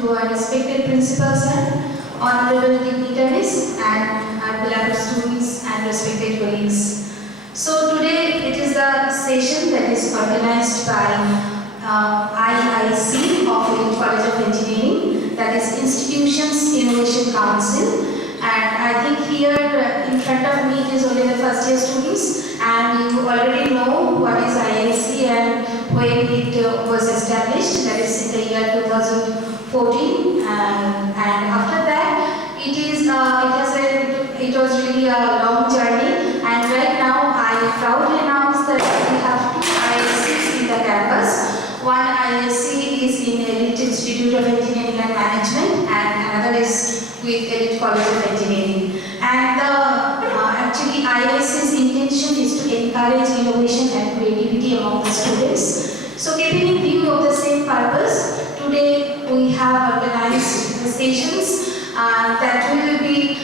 to our respected principals and honorable dignitaries and our beloved students and respected colleagues. So today it is the session that is organized by IIC of Elite College of Engineering, that is Institutions Innovation Council. And I think here in front of me is only the first year students, and you already know what is IIC and when it was established, that is in the year 2014. And after that, it was really a long journey. And right now, I proudly announce that we have two IICs in the campus. One IIC is in Elite Institute of Engineering and Management, and another is with Elite College of Engineering. And actually IIC's intention is to encourage innovation and creativity among the students. So keeping in view of the same purpose, today we have organized the sessions that will be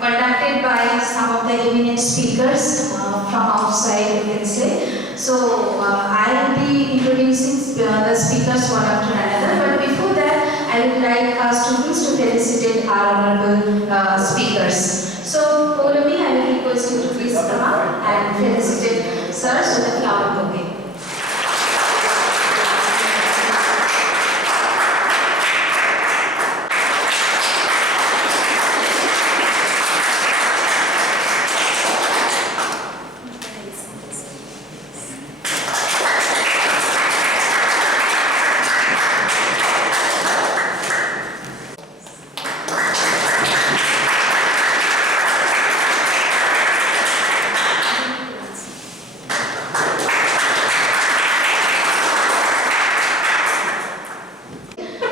conducted by some of the eminent speakers from outside, you can say. So I will be introducing the speakers one after another, but before that I would like our students to felicitate our honorable speakers. So follow me, I will request you to please come up and felicitate sir to the flower bouquet.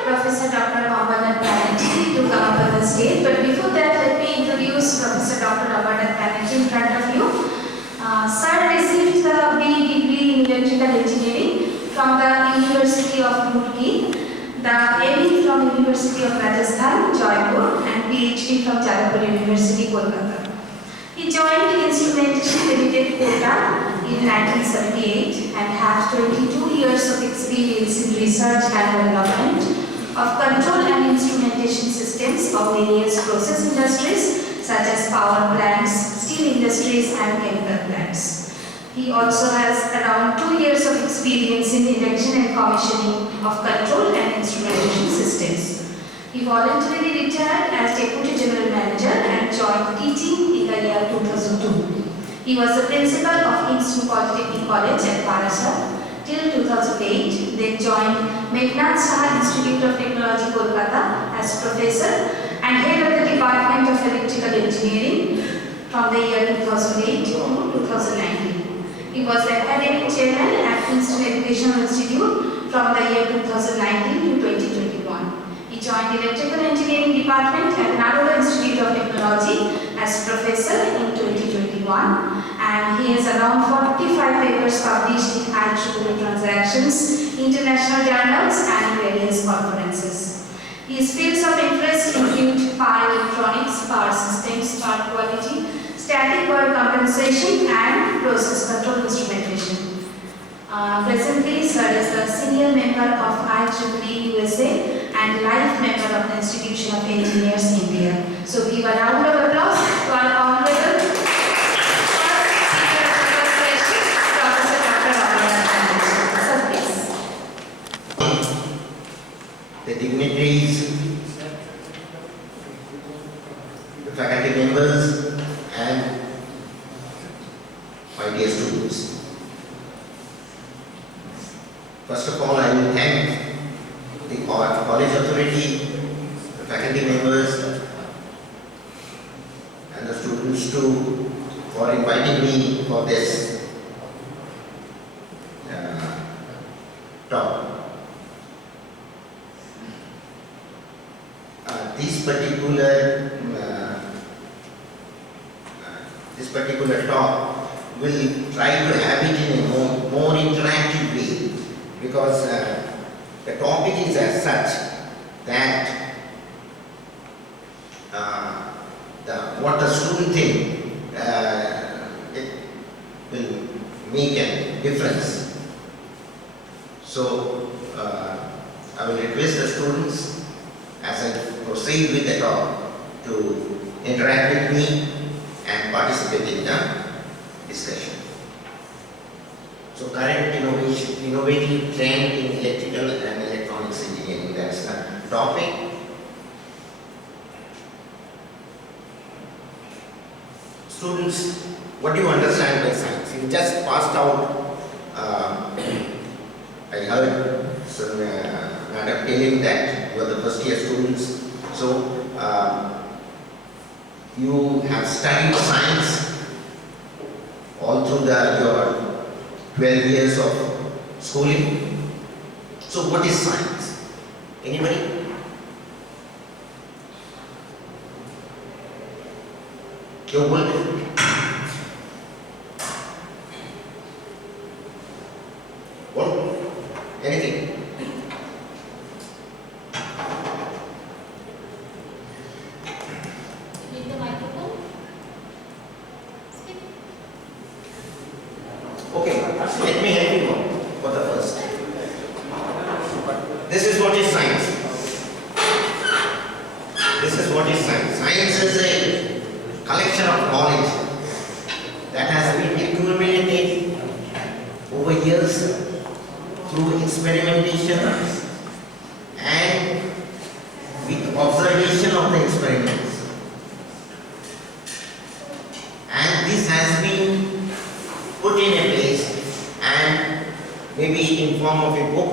Professor Dr. Abhinav Banerjee to come up on the stage. But before that, let me introduce Professor Dr. Abhinav Banerjee in front of you. Sir received the BE degree in Electrical Engineering from the University of Roorkee, the ME from University of Rajasthan, Jaipur, and PhD from Jadavpur University, Kolkata. He joined Instrumentation Limited, Kota in 1978 and has 22 years of experience in research and development of control and instrumentation systems of various process industries such as power plants, steel industries and chemical plants. He also has around 2 years of experience in erection and commissioning of control and instrumentation systems. He voluntarily retired as Deputy General Manager and joined teaching in the year 2002. He was the principal of Kingston Polytechnic College at Parasat till 2008, then joined Meghnad Saha Institute of Technology, Kolkata as professor and head of the Department of Electrical Engineering from the year 2008 to 2019. He was the academic chairman at Kingston Educational Institute from the year 2019 to 2021. He joined Electrical Engineering Department at Naroda Institute of Technology as professor in 2021, and he has around 45 papers published in IEEE Transactions, international journals and various conferences. His fields of interest include power electronics, power systems, power quality, static power compensation and process control instrumentation. Presently, sir is the senior member of IEEE USA and life member of the Institution of Engineers India. So give a round of applause to our honorable first speaker of the first session, Professor Dr. Abhinav Banerjee. Sir, please. The dignitaries, the faculty members and my dear students. First of all, I will thank the college authority, the faculty members and the students too for inviting me for this talk. This particular talk will try to have it in a more interactive way, because the topic is as such that what the student thinks it will make a difference. So I will request the students as I proceed with the talk to interact with me and participate in the discussion. So current innovative trend in electrical and electronics engineering, that's the topic. Students, what do you understand by science? You just passed out, I heard some madam telling that you are the first year students. So you have studied science all through your 12 years of schooling. So what is science? Anybody? Your word? What? Anything? Need the microphone? Speak. Okay, let me help you for the first time. This is what is science. This is what is science. Science is a collection of knowledge that has been accumulated over years through experimentation and with observation of the experiments. And this has been put in a place and maybe in form of a book,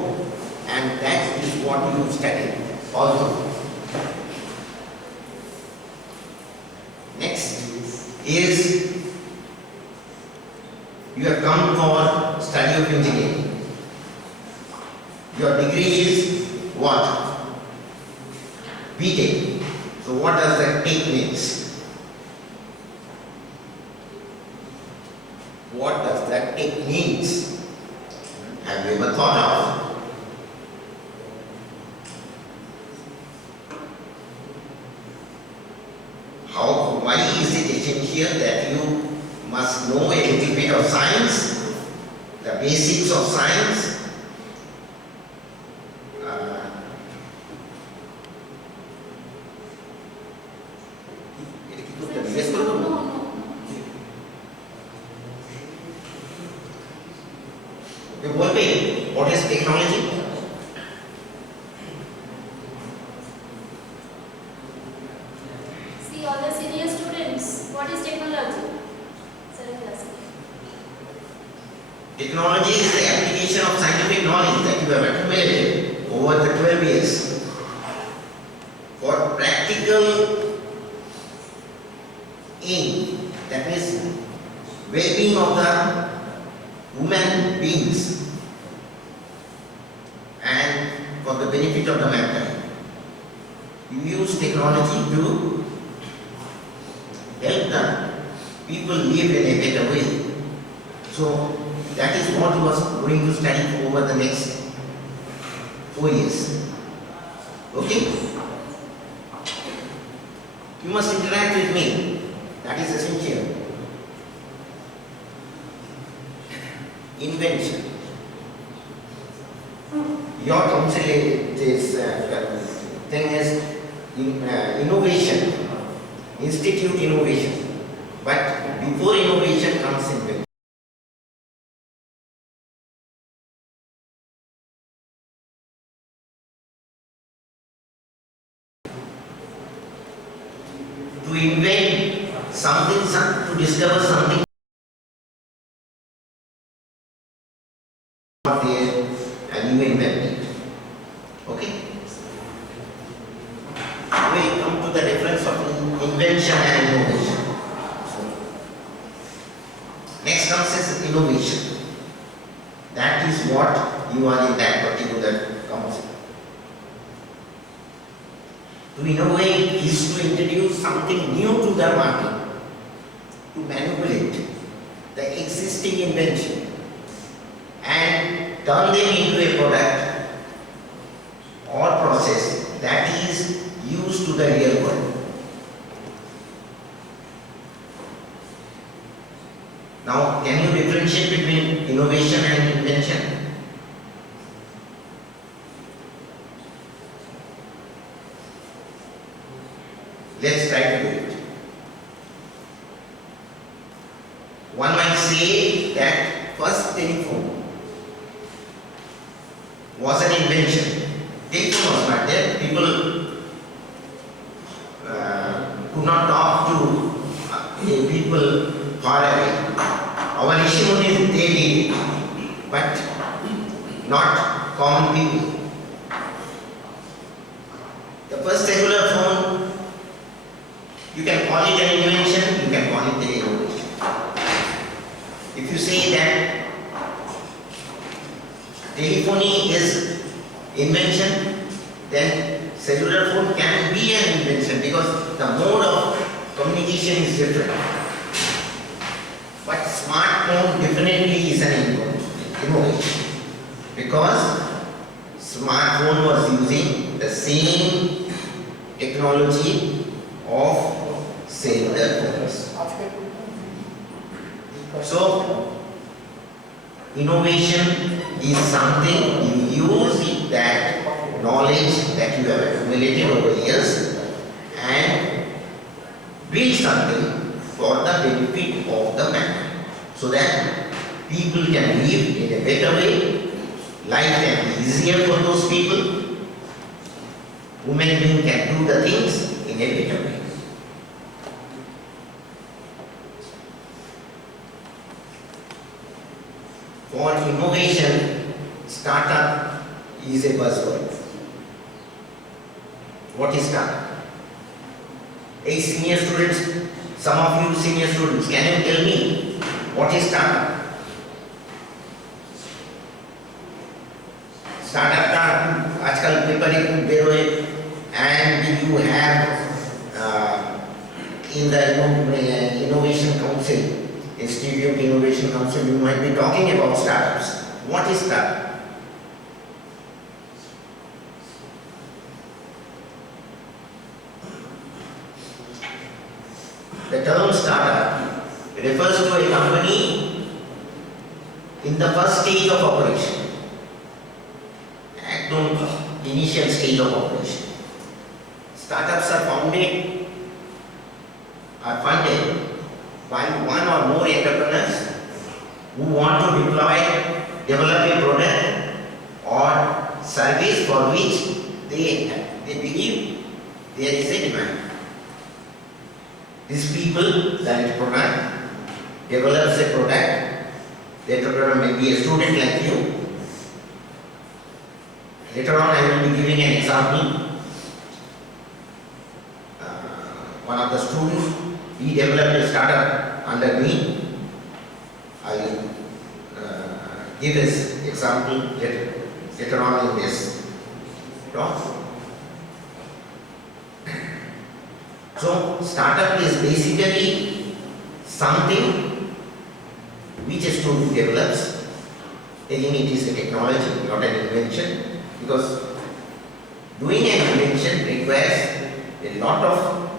and that is what you study also. Next is you have come for study of engineering. Your degree is what? BTech. So what does that take means? What does that take means? Have you ever thought of? Why is it essential that you must know a little bit of science, the basics of science? What is technology? See all the senior students, what is technology? Technology is the application of scientific knowledge that you have accumulated over the 12 years for practical aim, that is well-being of the human beings and for the benefit of the mankind. You use technology to help the people live in a better way. So that is what he was going to study for over the next 4 years. Okay? You must interact with me. That is essential. Invention. Your council is thing is innovation, institute innovation. But before innovation comes invention. To invent something, to discover something not there and you invent it. Okay? We come to the difference of invention and innovation. Next comes is innovation. That is what you are in that particular council. To innovate is to introduce something new to the market, to manipulate the existing invention and turn them into a product or process that is used to the real world. Now, can you differentiate between innovation and invention? Let's try to do it. One might say that first telephone was an invention. Telephone was not there. People could not talk to people far away. Our Rishimonis, they did it, but not common people. The first cellular phone, you can call it an invention, you can call it an innovation. If you say that telephony is invention, then cellular phone can be an invention because the mode of communication is different. But smartphone definitely is an innovation because smartphone was using the same technology of cellular phones. So, innovation is something you use that knowledge that you have accumulated over years and build something for the benefit of the man, so that people can live in a better way, life can be easier for those people, human being can do the things in a better way. For innovation, startup is a buzzword. What is startup? Hey, senior students, some of you senior students, can you tell me what is startup? Startup का आजकल paper एक दे रहे and you have in the Innovation Council, Institute Innovation Council, you might be talking about startups. What is startup? The term startup refers to a company in the first stage of operation, at the initial stage of operation. Startups are funded by one or more entrepreneurs who want to develop a product or service for which they believe there is a demand. These people, the entrepreneur, develops a product. The entrepreneur may be a student like you. Later on, I will be giving an example. One of the students, he developed a startup under me. I will give his example later on in this talk. So, startup is basically something which a student develops. Again, it is a technology, not an invention, because doing an invention requires a lot of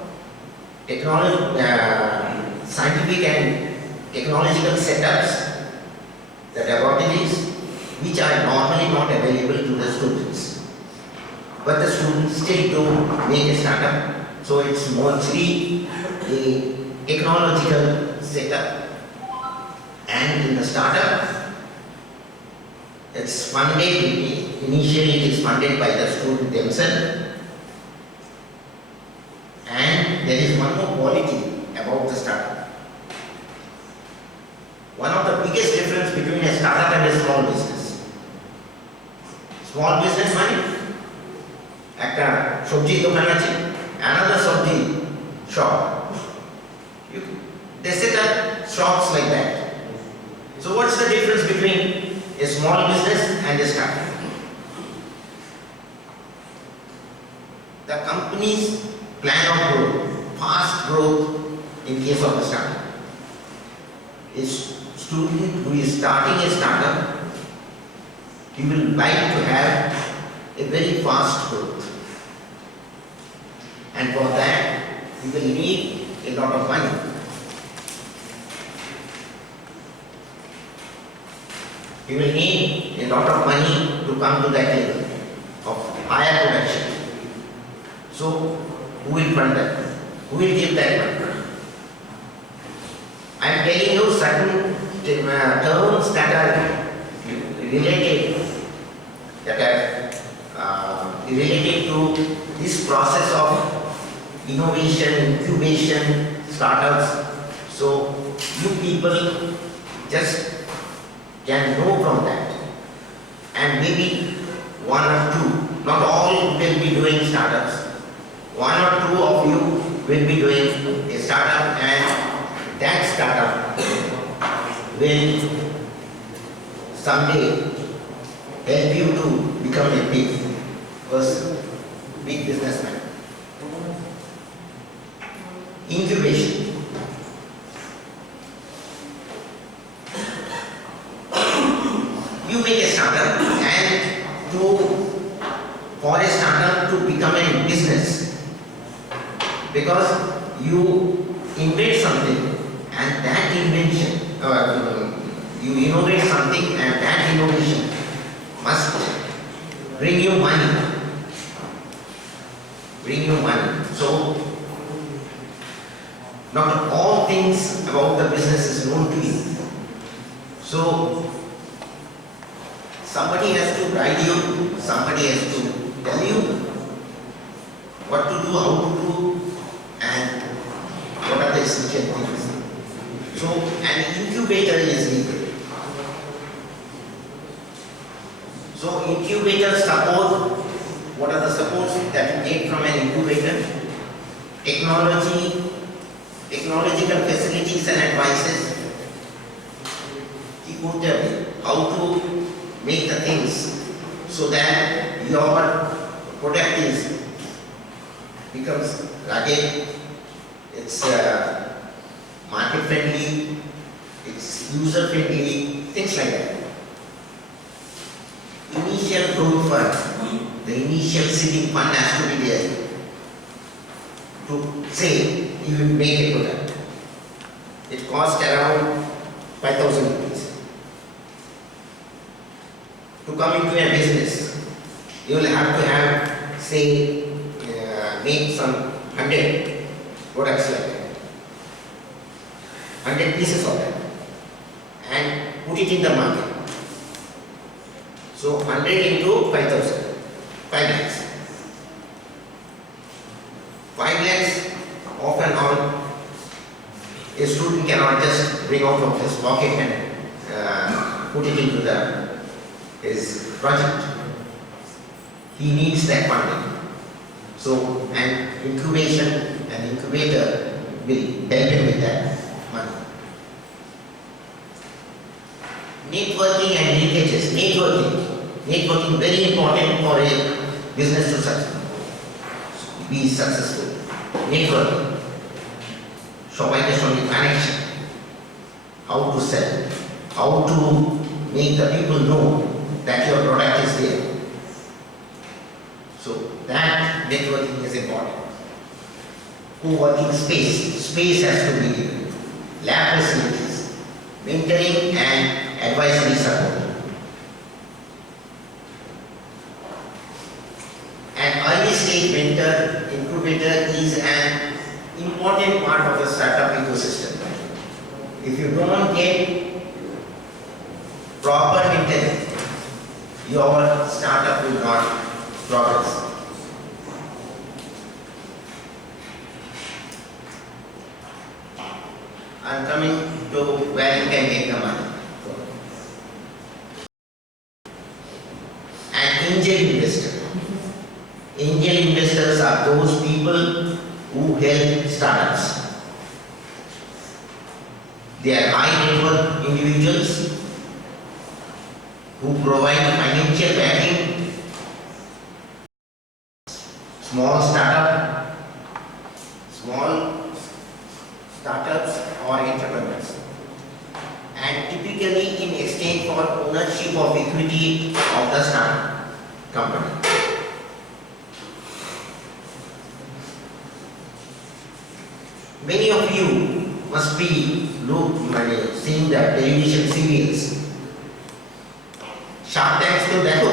technology, scientific and technological setups, the laboratories, which are normally not available to the students. But the students still do make a startup. So it's mostly a technological setup, and in the startup, it's funded, initially it is funded by the student themselves, and there is one more quality about the startup. One of the biggest difference between a startup and a small business. Small business money, একটা সবজি দোকান আছে, another sabji shop. They set up shops like that. So what's the difference between a small business and a startup? The company's plan of growth, fast growth in case of a startup. A student who is starting a startup, he will like to have a very fast growth. And for that, you will need a lot of money. You will need a lot of money to come to that level of higher production. So, who will fund that? Who will give that money? I am telling you certain terms that are related, related to this process of innovation, incubation, startups. So you people just can know from that, and maybe one or two, not all will be doing startups. One or two of you will be doing a startup, and that startup will someday help you to become a big person, big businessman. Incubation. You make a startup, and for a startup to become a business, because you invent something, and that invention, you innovate something, and that innovation must bring you money. So, not all things about the business is known to you. So, somebody has to guide you, somebody has to tell you what to do, how to do, and what are the essential things. So, an incubator is needed. So, incubators support, what are the supports that you get from an incubator? Technological facilities and advices. He would tell you how to make the things so that your product becomes rugged, it's market friendly, it's user friendly, things like that. Initial growth fund, the initial seeding fund has to be there to say you will make a product. It costs around 5,000 rupees. To come into a business, you will have to have, say, make some 100 products like that, 100 pieces of that, and put it in the market. So 100 into 5,000, 5 lakhs. 5 lakhs off and on, a student cannot just bring out of his pocket and put it into his project. He needs that funding. So an incubator will help him with that money. Networking and linkages. Networking very important for a business to be successful. Networking. সবাইকে সঙ্গে connection. How to sell. How to make the people know that your product is there. So that networking is important. Co-working space. Space has to be given. Lab facilities. Mentoring and advisory support. An early stage mentor incubator is an important part of the startup ecosystem. If you don't get proper mentoring, your startup will not progress. I'm coming to where you can make the money. An angel investor. Angel investors are those people who help startups. They are high net worth individuals who provide financial backing, small startups or entrepreneurs, and typically in exchange for ownership of equity of the startup company. Many of you must be seeing the television serials. Shark Tank to देखो.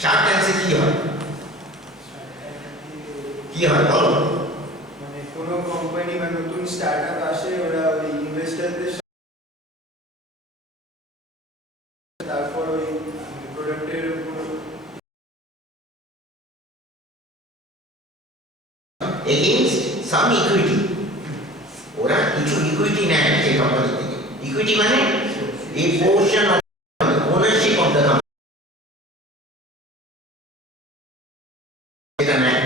Shark Tank से की है? কি হয় বলো? মানে কোনো company বা নতুন স্টার্টআপ আসে, ওরা ওই ইনভেস্টরদের তারপর ওই প্রোডাক্টের উপর against some equity, ওরা কিছু ইকুইটি নেয় সেই কোম্পানি থেকে। ইকুইটি মানে a portion of ownership of the company এটা নেয়।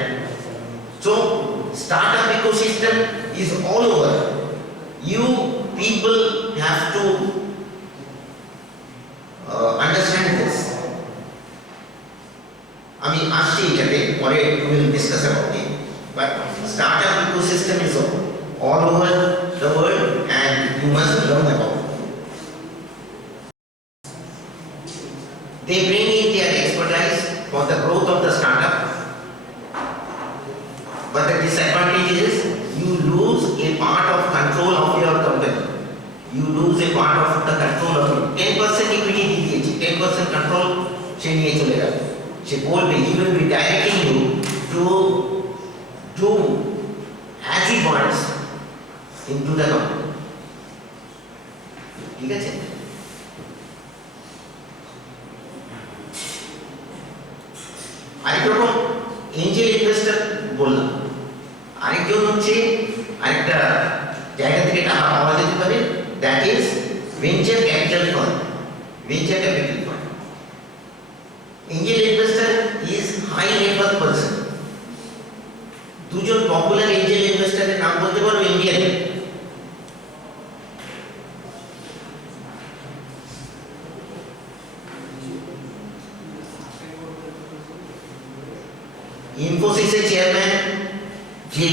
So startup ecosystem is all over. You people have to understand this. আমি আসছি এটাতে, পরে we will discuss about it. But startup ecosystem is all over the world and you must learn about it. They bring in their expertise for the growth of the startup. But the disadvantage is you lose a part of control of your company. You lose a part of the control of it. 10% equity দিয়েছে, 10% control সে নিয়ে চলে গেল। সে বলবে he will be directing you to do as he wants into the company. ঠিক আছে? আরেকরকম Angel investor বললাম, আরেকজন হচ্ছে আরেকটা জায়গা থেকে টাকা পাওয়া যেতে পারে, that is venture capital fund. Venture capital fund, angel investor is high net worth person. দুজন পপুলার এঞ্জেল ইনভেস্টরের নাম বলতে পারো ইন্ডিয়ান? ইনফোসিসের চেয়ারম্যান, যে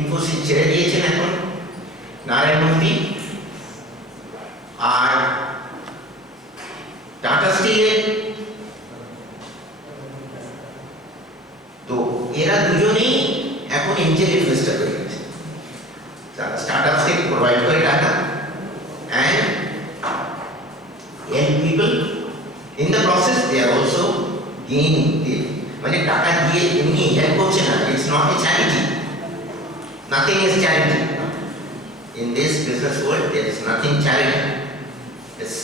ইনফোসিস ছেড়ে দিয়েছেন এখন, নারায়ণ মূর্তি। আর টাটা স্টিলের, তো এরা দুজনেই এখন এঞ্জেল ইনভেস্টর হয়ে গেছে। স্টার্টআপসকে প্রোভাইড করে টাকা and help people. In the process they are also gaining. মানে টাকা দিয়ে এমনি হেল্প করছে না, it's not a charity. Nothing is charity. In this business world there is nothing charity. Yes.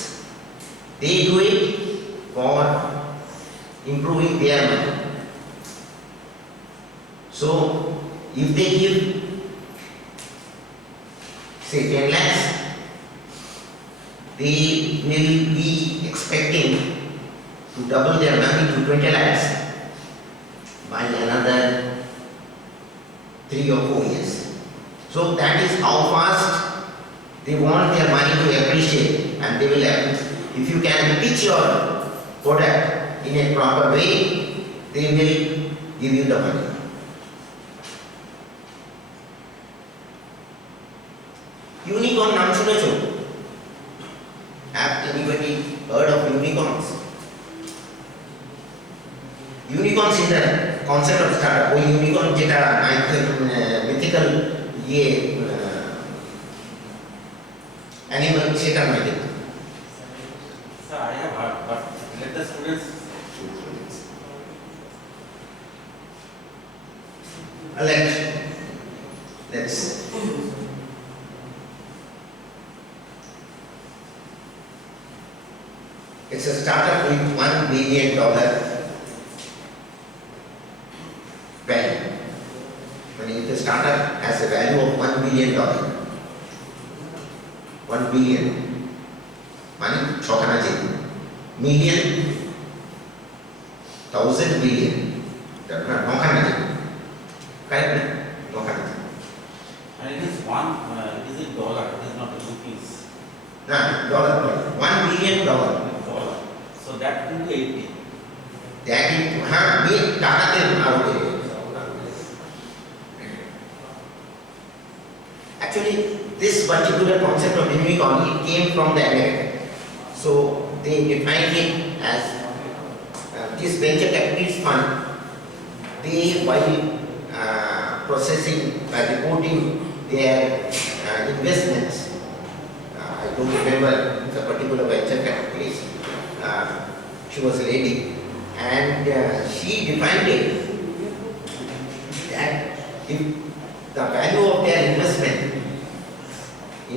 They do it for improving their money. So if they give say 10 lakhs, they will be expecting to double their money to 20 lakhs by another 3 or 4 years. So that is how fast they want their money to appreciate, and they will have, if you can pitch your product in a proper way, they will give you the money. Unicorn নাম শুনেছো? Have anybody heard of unicorns? Unicorns is the concept of startup. ওই unicorn যেটা mythical ইয়ে animal, সেটা নয় কিন্তু। Sir, I have heard, but let the students. Let's it's a startup with $1 billion value. When the startup has a value of $1 billion, 1 billion, মানে ছখানা যে million, 1000 billion, নখানা যে, correct না? নখানা। And it is one, it is in dollar, it is not in rupees. না, dollar নয়, $1 billion. Dollar. So that into 80. দেখি, হ্যাঁ, টাকাতে আরো বেড়ে গেছে। Actually, this particular concept of unicorn, it came from the America. So they defined it as this venture capitalist fund. They, while processing, reporting their investments, I don't remember the particular venture capitalist. She was a lady, and she defined it that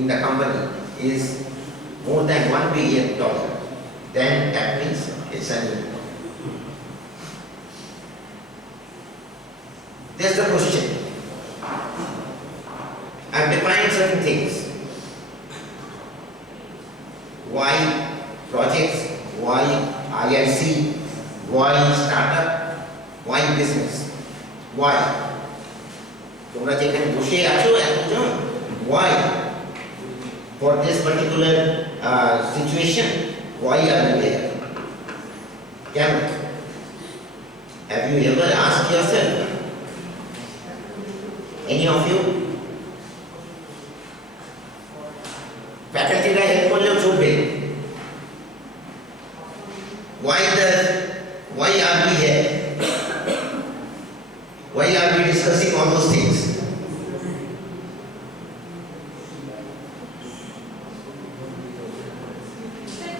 in the company is more than $1 billion, then that means it's an unicorn. There's the question. I've defined certain things. Why projects? Why IIC? Why startup? Why business? Why? তোমরা যেখানে বসে আছো এতজন, why? For this particular situation, why are you there? কেন? Have you ever asked yourself? Any of you? ফ্যাকাল্টিরা help করলেও চলবে। Why are we here? Why are we discussing all those things?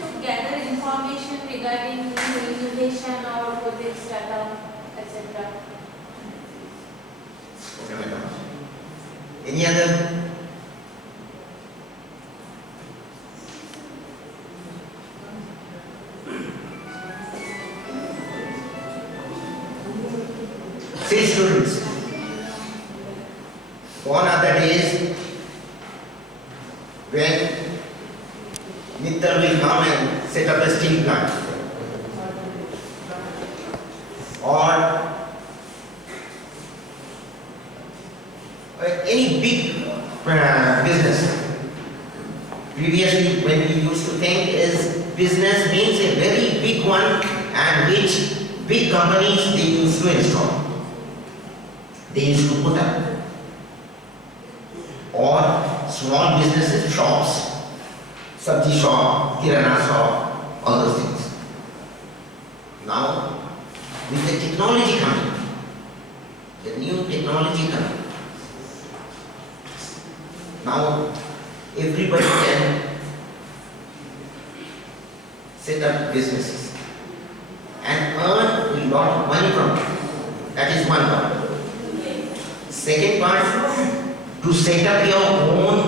To gather information regarding new innovation or project startup, etc. Okay, madam. Any other? Say students, gone are the days when Mittal will come and set up a steel plant or any big business. Previously, when we used to think is business means a very big one and which big companies they used to install. They used to put up, or small businesses, shops, sabji shop, kirana shop, all those things. Now, with the technology coming, the new technology coming, now everybody can set up businesses and earn a lot of money from it. That is one part. Second part, to set up your own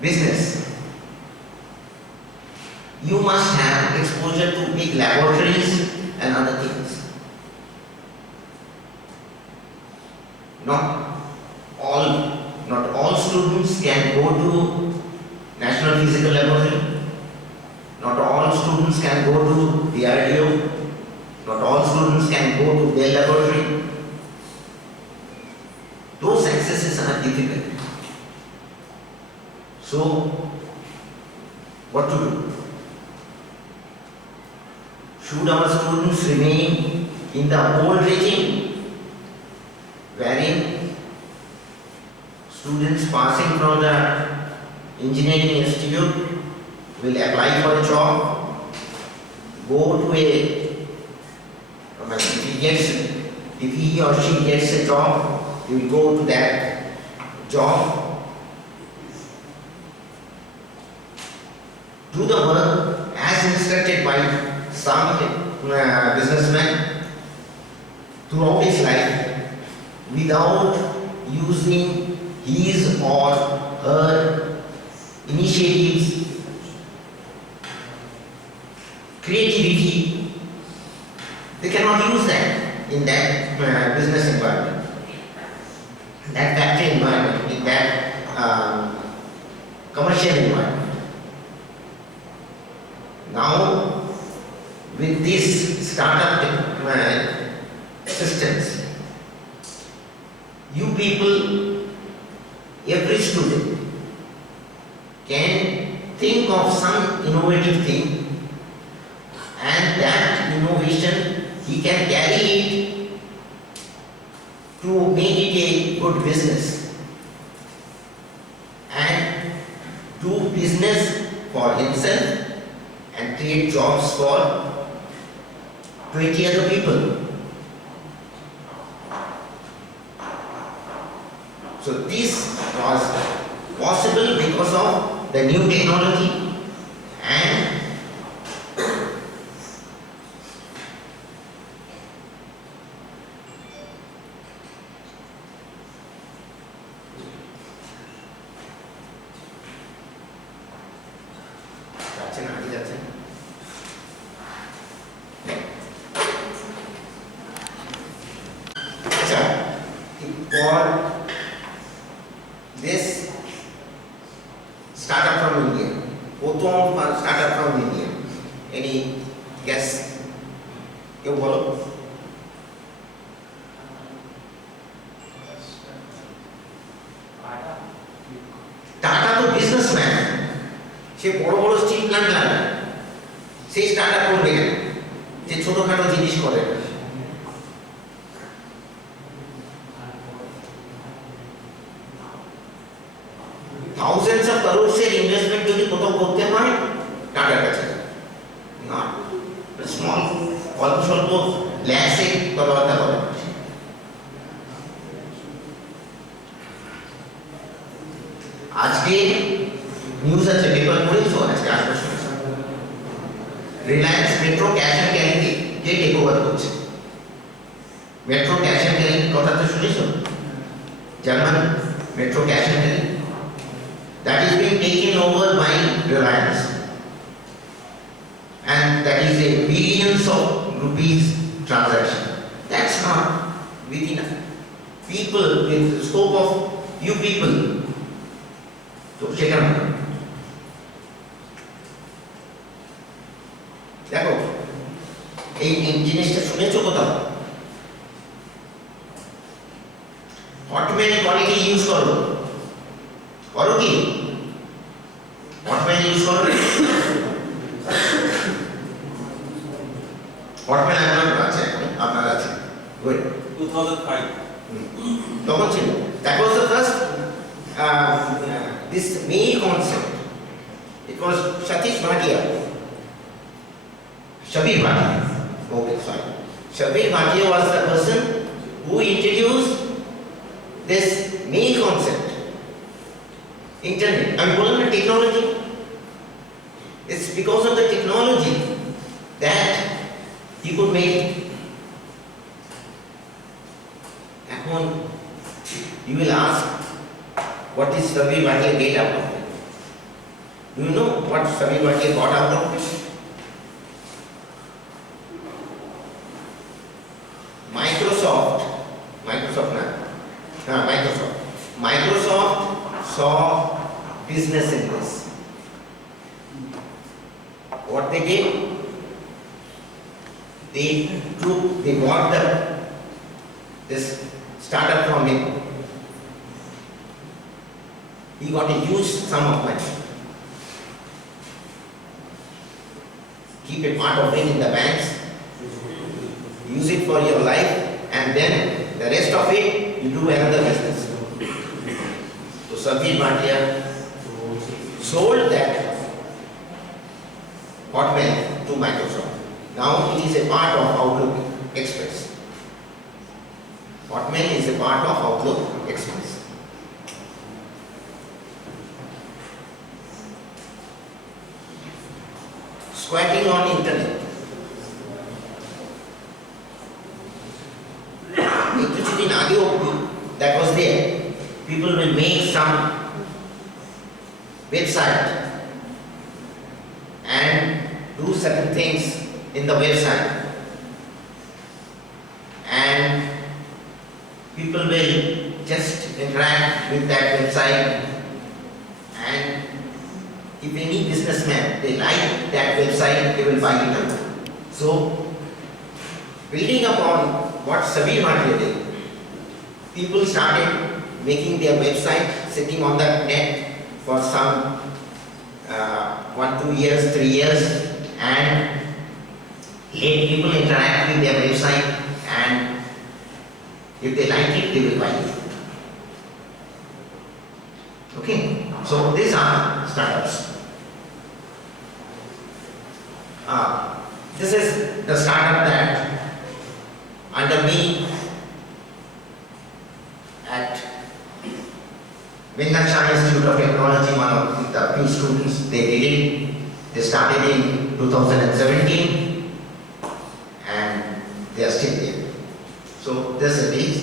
business, you must have exposure to big laboratories and other things. Not all students can go to National Physical Laboratory. Not all students can go to DRDO. Not all students can go to their laboratory. Those accesses are difficult. So, what to do? Should our students remain in the old regime, wherein students passing from the engineering institute will apply for a job, go to if he or she gets a job, he will go to that job, do the work as instructed by some businessman throughout his life without using his or her initiatives, creativity. They cannot use that in that business environment, that factory environment, in that commercial environment. Now, with these startup systems, you people, every student can think of some innovative thing, and that innovation he can carry it to make it a good business and do business for himself and create jobs for 20 other people. So this was possible because of the new technology and for this startup from India. প্রথম startup from India. Any guess? কেউ বলো? Tata তো businessman, সে বড় বড় steel plant লাগায়, সেই startup করবে কেন যে ছোটখাটো জিনিস করে? থাউজেন্ডস অফ করোড়সের ইনভেস্টমেন্ট যদি কোথাও করতে হয় টাটার কাছে না, স্মল অল্প স্বল্প ল্যাক্সে কথাবার্তা বলে। আজকে নিউজ আছে, পেপার পড়েছো আজকে আসবে শুনেছো, Reliance Metro Cash and Carry কে টেক ওভার করছে। মেট্রো ক্যাশ অ্যান্ড ক্যারি কথা তো শুনেছো, German Metro Cash and Carry, that is being taken over by Reliance, and that is a billions of rupees transaction. That's not within people with the scope of few people. So সেটা না, দেখো এই জিনিসটা শুনেছো কোথাও? Hotmail অনেকে use করো, করো কি? হটমেল ইউজ করো? হটমেল আপনার আছে, আপনার আছে, গুড। 2005. তখন ছিল, that was the first this main concept. It was Satish Bhatia, Shabir Bhatia. Okay, sorry. Shabir Bhatia was the person who introduced this main concept. Internet. I'm calling it technology. It's because of the technology that you could make it. এখন you will ask, what is Shabir Bhatia get out of it? Do you know what Shabir Bhatia got out of it? Microsoft saw business in this. What they did, they bought this startup from him. He got a huge sum of money. Keep a part of it in the banks, use it for your life, and then the rest of it you do another business. So Shabir Bhatia sold that Hotmail to Microsoft. Now it is a part of Outlook Express. Hotmail is a part of Outlook Express. Squatting on internet. That was there. People will make some website and do certain things in the website, and people will just interact with that website, and if any businessman they like that website, they will buy it up. So building upon what Shabir Bhatia did, people started making their website, sitting on the net for some 1, 2 years, 3 years, and let people interact with their website, and if they like it, they will buy it. Okay, so these are startups. This is the startup that under me at Vindaksha Institute of Technology, one of the few students, they did it. They started in 2017 and they are still there. So this it is.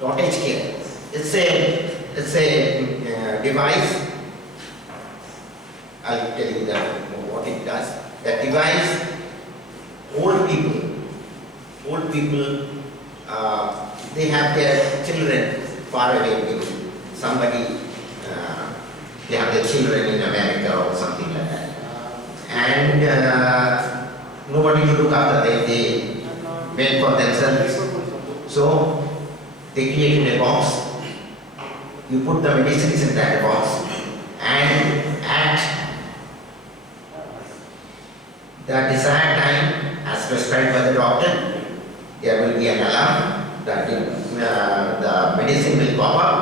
.hk. It's a device. I'll tell you that what it does. That device, old people they have their children far away with somebody, they have their children in America or something like that. And nobody to look after them, they went for themselves. So they created a box. You put the medicines in that box, and at the desired time, as prescribed by the doctor, there will be an alarm that the medicine will pop up.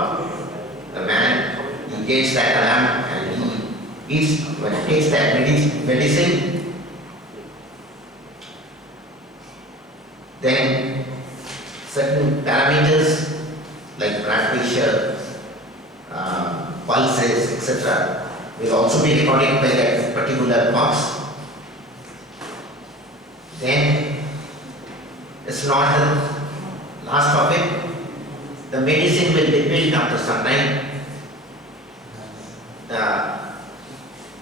The man, he gets that alarm and he eats, when he takes that medicine, then certain parameters like blood pressure, pulses, etc. will also be recorded by that particular box. Then it's not the last of it. The medicine will be built after some time.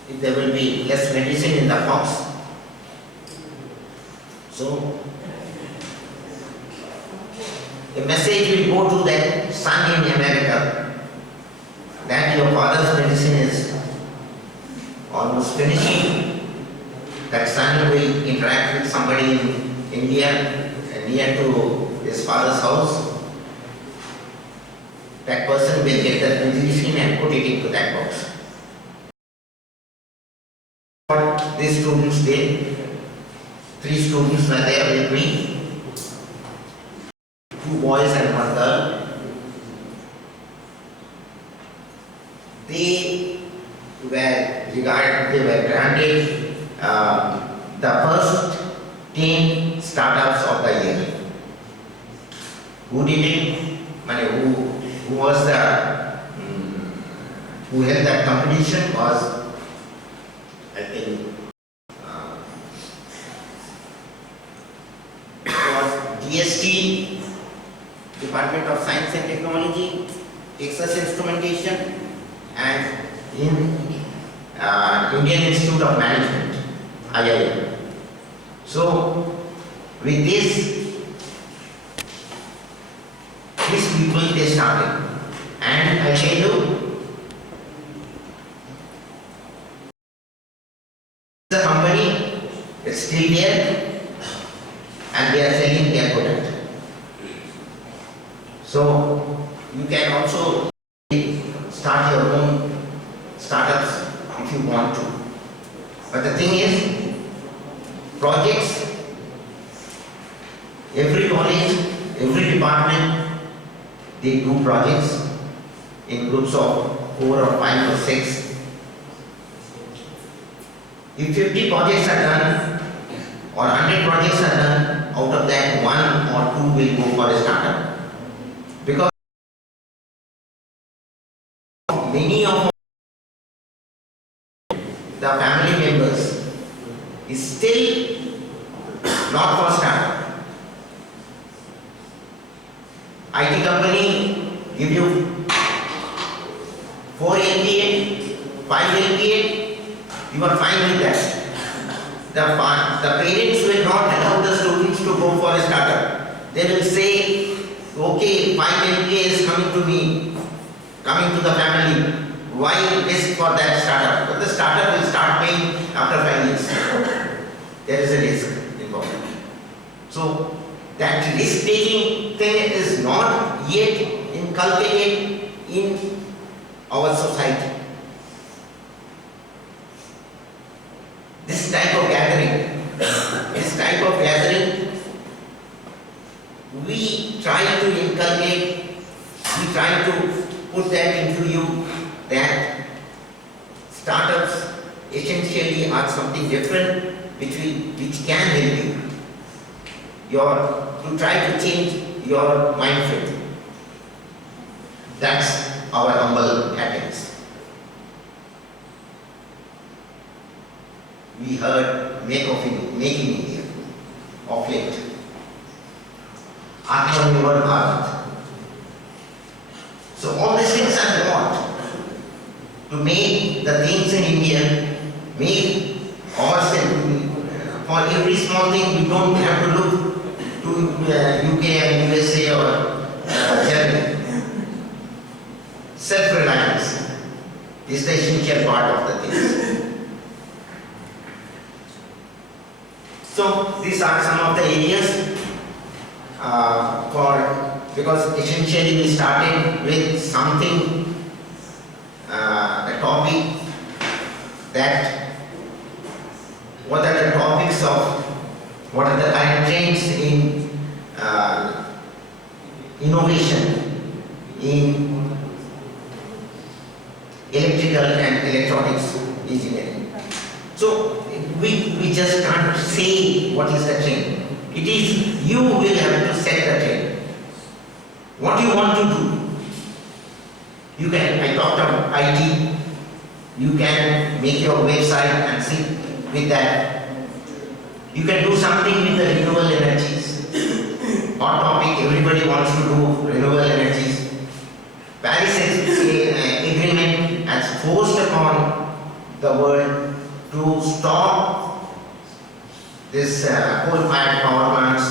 If there will be less medicine in the box. So the message will go to that son in America that your father's medicine is almost finishing. That son will interact with somebody in India near to his father's house. That person will get that medicine and put it into that box. What these students did, 3 students were there with me, 2 boys and 1 girl. They were granted the first 10 startups of the year. Who did it? Who was the who held that competition was, I think, was DST, Department of Science and Technology, Texas Instrumentation, and in Indian Institute of Management, IIM. So, with these people they started, and I tell you, the company is still there, and they are selling their product. So, you can also start your own startups if you want to. But the thing is, projects, every college, every department, they do projects in groups of 4 or 5 or 6. If 50 projects are done or 100 projects are done, out of that 1 or 2 will go for a startup. Because many of the family members is still not for startup. IT company give you 4 LPA, 5 LPA, you are fine with that. The parents will not allow the students to go for a startup. They will say, okay, 5 LPA is coming to me, coming to the family. Why risk for that startup? But the startup will start paying after 5 years. There is a risk involved. So that risk-taking thing is not yet inculcated in our society. This type of gathering, we try to inculcate, we try to put that into you that startups essentially are something different which can help you. To try to change your mind frame. That's our humble attempts. We heard making India of late. Atmanirbhar Bharat. So all these things are what? To make the things in India, make ourselves, for every small thing we don't have to look to UK and USA or journey. Self-reliance is the essential part of the things. So these are some of the areas because essentially we started with something, a topic that what are the topics of, what are the current trends in innovation in electrical and electronics engineering. So we just can't say what is the trend. It is you will have to set the trend. What you want to do. You can, I talked about IT, you can make your website and sit with that. You can do something with the renewable energies. Hot topic, everybody wants to do renewable energies. Paris Agreement has forced upon the world to stop this coal-fired power plants,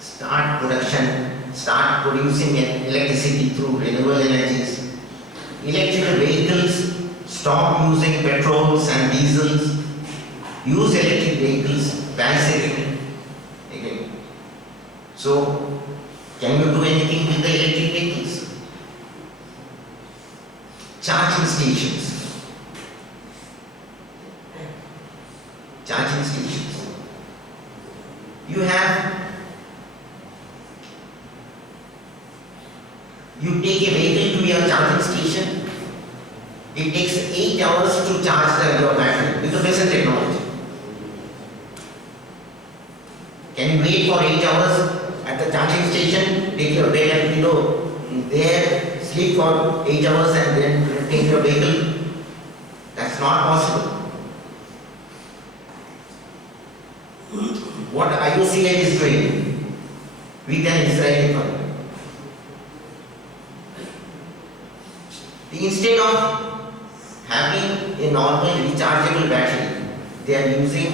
start production, start producing electricity through renewable energies. Electrical vehicles, stop using petrols and diesels, use electric vehicles, Paris Agreement. Again. So, can you do anything with the electric vehicles? Charging stations. Charging stations. You take a vehicle to your charging station, it takes 8 hours to charge your battery with the present technology. Can you wait for 8 hours at the charging station, take your bed and pillow there, sleep for 8 hours and then take your vehicle? That's not possible. What IOCL is doing with an Israeli firm. Instead of having a normal rechargeable battery, they are using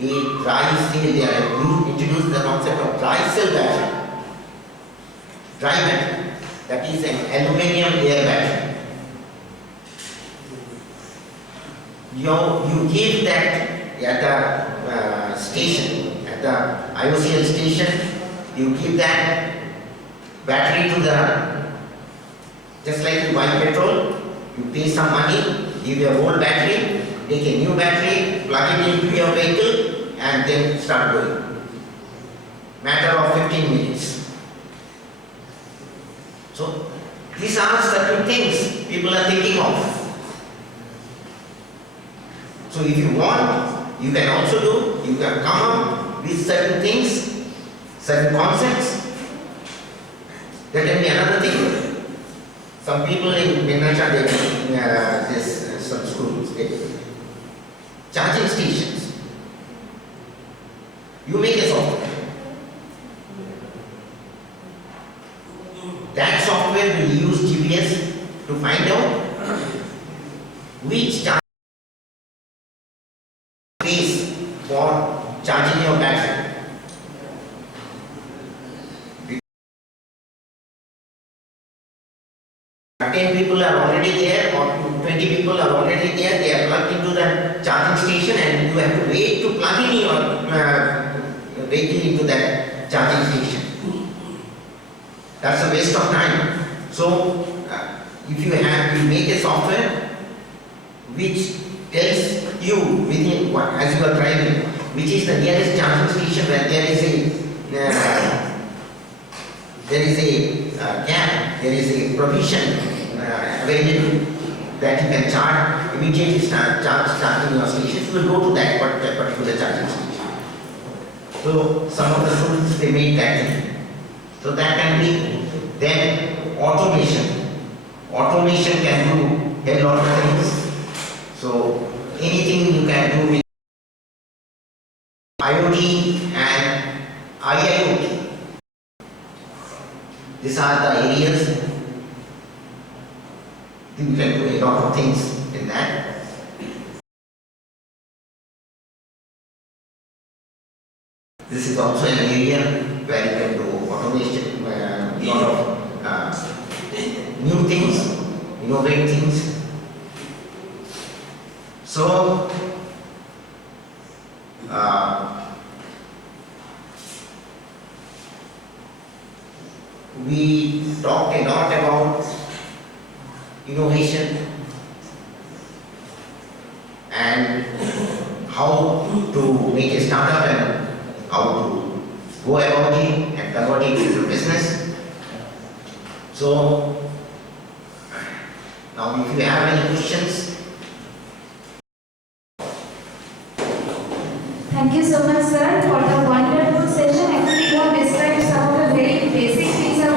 a dry cell. They are introduced the concept of dry cell battery. Dry battery, that is an aluminium air battery. You give that at the station, at the IOCL station, you give that battery to the, just like you buy petrol, you pay some money, give your old battery, take a new battery, plug it into your vehicle and then start going. Matter of 15 minutes. So these are certain things people are thinking of. So if you want, you can also do, you can come up with certain things, certain concepts. That can be another thing. Some people in Benracha, some schools, charging stations. You make a software. That software will use GPS to find out which charging place for charging your battery. 10 people are already there or 20 people are already there, they are plugged into the charging station and you have to wait to plug in your vehicle into that charging station. That's a waste of time. So, if you make a software which tells you within as you are driving, which is the nearest charging station where there is a gap, there is a provision available that you can charge, immediately charging your station, you will go to that particular charging station. So some of the students, they made that thing. So that can be then automation. Automation can do a lot of things. So anything you can do with IoT and IIoT. These are the areas you can do a lot of things in that. This is also an area where you can do automation, lot of new things, innovative things. So, we talked a lot about innovation and how to make a startup and how to go about it and convert it into business. So, now if you have any questions. Thank you so much, sir, for the wonderful session. Actually, you have described some of the very basic things of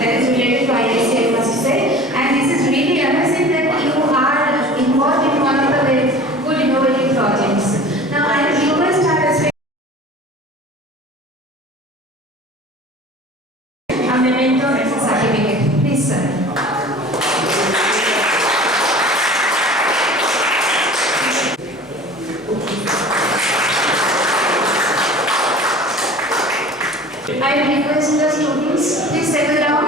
that is related to IISc, I must say. And this is really amazing that you are involved in one of the very good innovative projects. Now, you must have a memento as a certificate. Please, sir. I request the students, please settle down.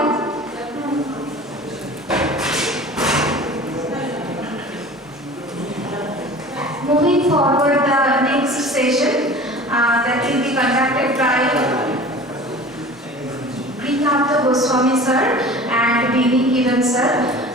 Moving forward, the next session that will be conducted by Prithapta Goswami sir and Bini Kiran sir.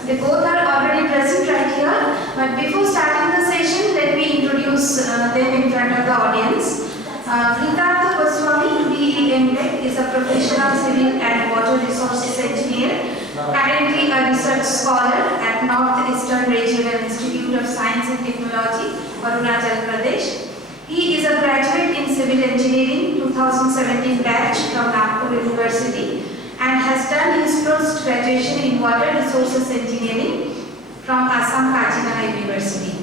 They both are already present right here. But before starting the session, let me introduce them in front of the audience. Prithapta Goswami, BE MTech, is a professional civil and water resources engineer, currently a research scholar at Northeastern Regional Institute of Science and Technology, Arunachal Pradesh. He is a graduate in civil engineering 2017 batch from Nagpur University and has done his post-graduation in water resources engineering from Assam Kazinaga University.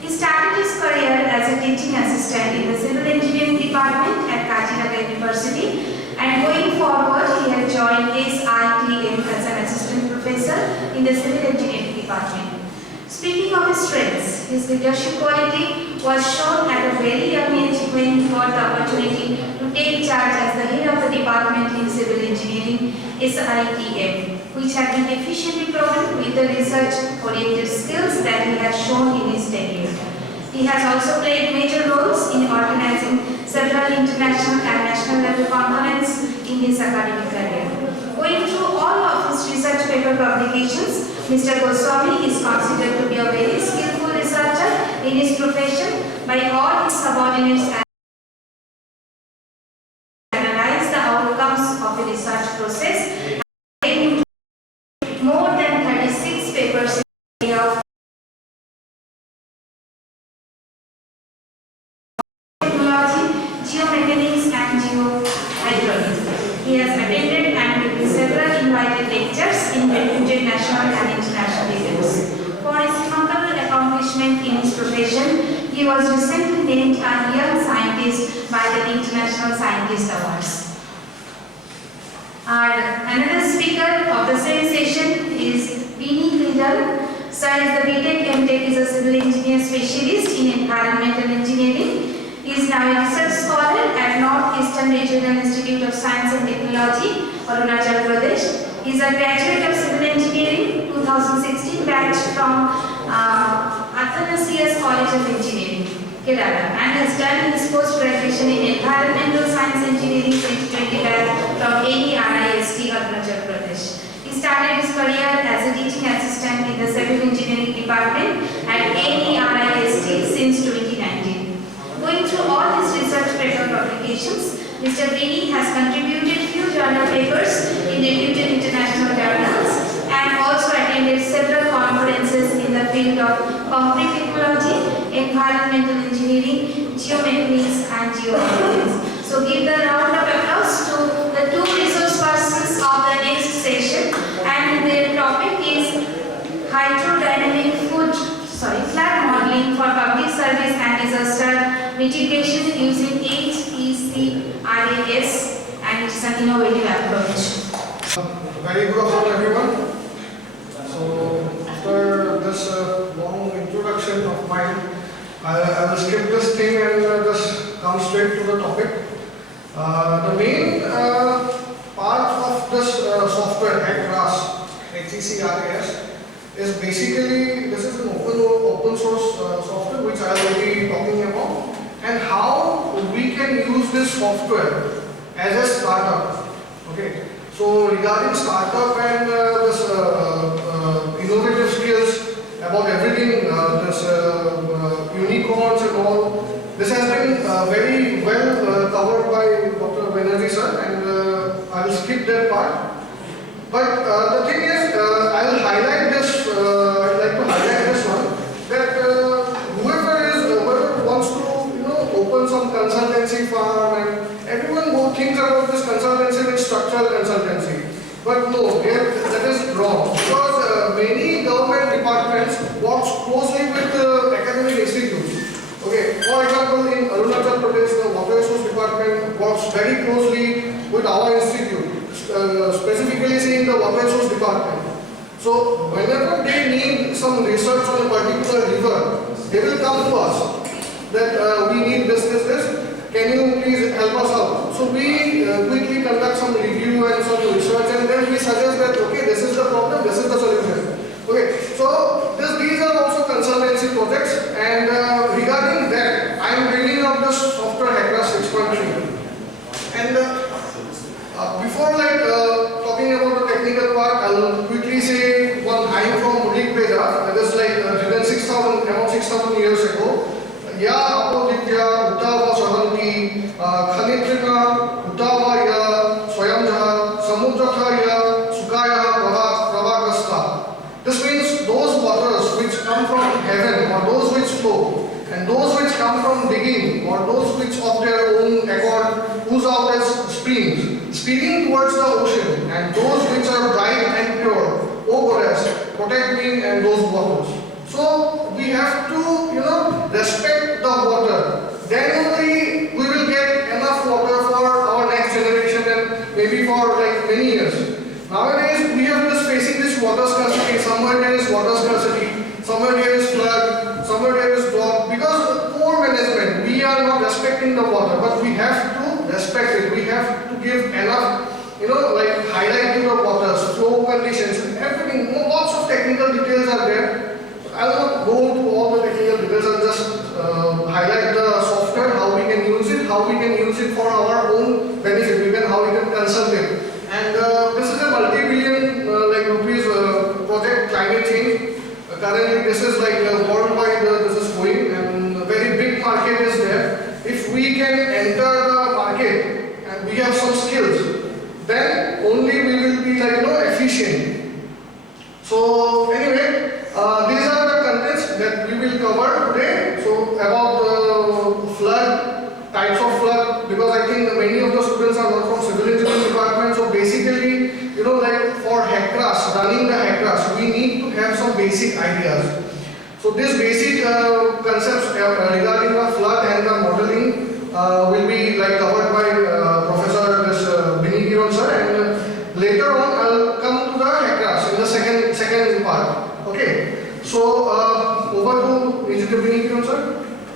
He started his career as a teaching assistant in the civil engineering department at Kazinaga University, and going forward he has joined SITM as an assistant professor in the civil engineering department. Speaking of his strengths, his leadership quality was shown at a very young age when he got the opportunity to take charge as the head of the department in civil engineering, SITM, which had been efficiently proven with the research-oriented skills that he has shown in his tenure. He has also played major roles in organizing several international and national level conferences in his academic career. Going through all of his research paper publications, Mr. Goswami is considered to be a very skillful researcher in his profession by all his subordinates and analyze the outcomes of a research process. More than 36 papers in the area of technology, geomechanics and geohydraulics. He has attended and given several invited lectures in reputed national and international events. For his remarkable accomplishment in his profession, he was recently named a Young Scientist by the International Scientist Awards. Another speaker of the same session is Bini Kiran. Sir is the BTech MTech is a civil engineer specialist in environmental engineering. He is now a research scholar at Northeastern Regional Institute of Science and Technology, Arunachal Pradesh. He is a graduate of civil engineering 2016 batch from Athanasius College of Engineering, Kerala, and has done his post-graduation in environmental science engineering 2020 batch from AERIST, Arunachal Pradesh. He started his career as a teaching assistant in the civil engineering department at AERIST since 2019. Going through all his research paper publications, Mr. Bini has contributed few journal papers in reputed international journals and also attended several conferences in the field of concrete technology, environmental engineering, geomechanics and geophysics. So give the round of applause to the two resource persons of the next session, and their topic is hydrodynamic flood modeling for public service and disaster mitigation using HECRAS, and it's an innovative approach. Very good afternoon, everyone. So, after this long introduction of mine, I will skip this thing and just come straight to the topic. The main part of this CCRAS, is basically, this is an open source software which I will be talking about, and how we can use this software as a startup. Okay, so regarding startup and this innovative skills about everything, this unicorns and all, this has been very well covered by Dr. Banerjee sir, and I will skip that part. But the thing is, I will highlight this, I'd like to highlight this one, that whoever wants to, open some consultancy firm, and everyone who thinks about this consultancy with structural consultancy. But no, that is wrong, because many government departments work closely with academic institutes. Okay, for example, in Arunachal Pradesh, the Water Resource Department works very closely with our institute. Specifically saying the Water Resource Department. So whenever they need some research on a particular river, they will come to us that we need this. Can you please help us out? So we quickly conduct some review and some research, and then we suggest that okay, this is the problem, this is the solution. Okay, so these are also consultancy projects, and regarding that, I am bringing up the software Hackrass 6.3. And before talking about the technical part, I will quickly say one line from Rigveda, that is written 6,000 years ago. Ya apoditya utava sahanti khanitrika utava ya swayamjaha samudrakha ya sukaya pravakasta. This means those waters which come from heaven, or those which flow, and those which come from digging, or those which of their own accord ooze out as streams, speeding towards the ocean, and those which are bright and pure, O goddess, protect me and those waters. So we have to, respect the water. Then only we will get enough water for our next generation and maybe for many years. Nowadays we are just facing this water scarcity. Somewhere there is water scarcity, somewhere there is flood, somewhere there is drought. Because of poor management, we are not respecting the water, but we have to respect it. We have to give enough, highlight to the waters, flow conditions, everything. Lots of technical details are there. I will not go into all the technical details. I'll just highlight the software, how we can use it, how we can use it for our own benefit, how we can consult it. And this is a multi-billion rupees project, climate change. Currently, this is worldwide. This is going, and a very big market is there. If we can enter the market and we have some skills, then only we will be efficient. So anyway, these are the contents that we will cover today. So about the flood, types of flood, because I think many of the students are not from civil engineering department. So basically, for Hackrass, running the Hackrass, we need to have some basic ideas. So these basic concepts regarding the flood and the modeling will be covered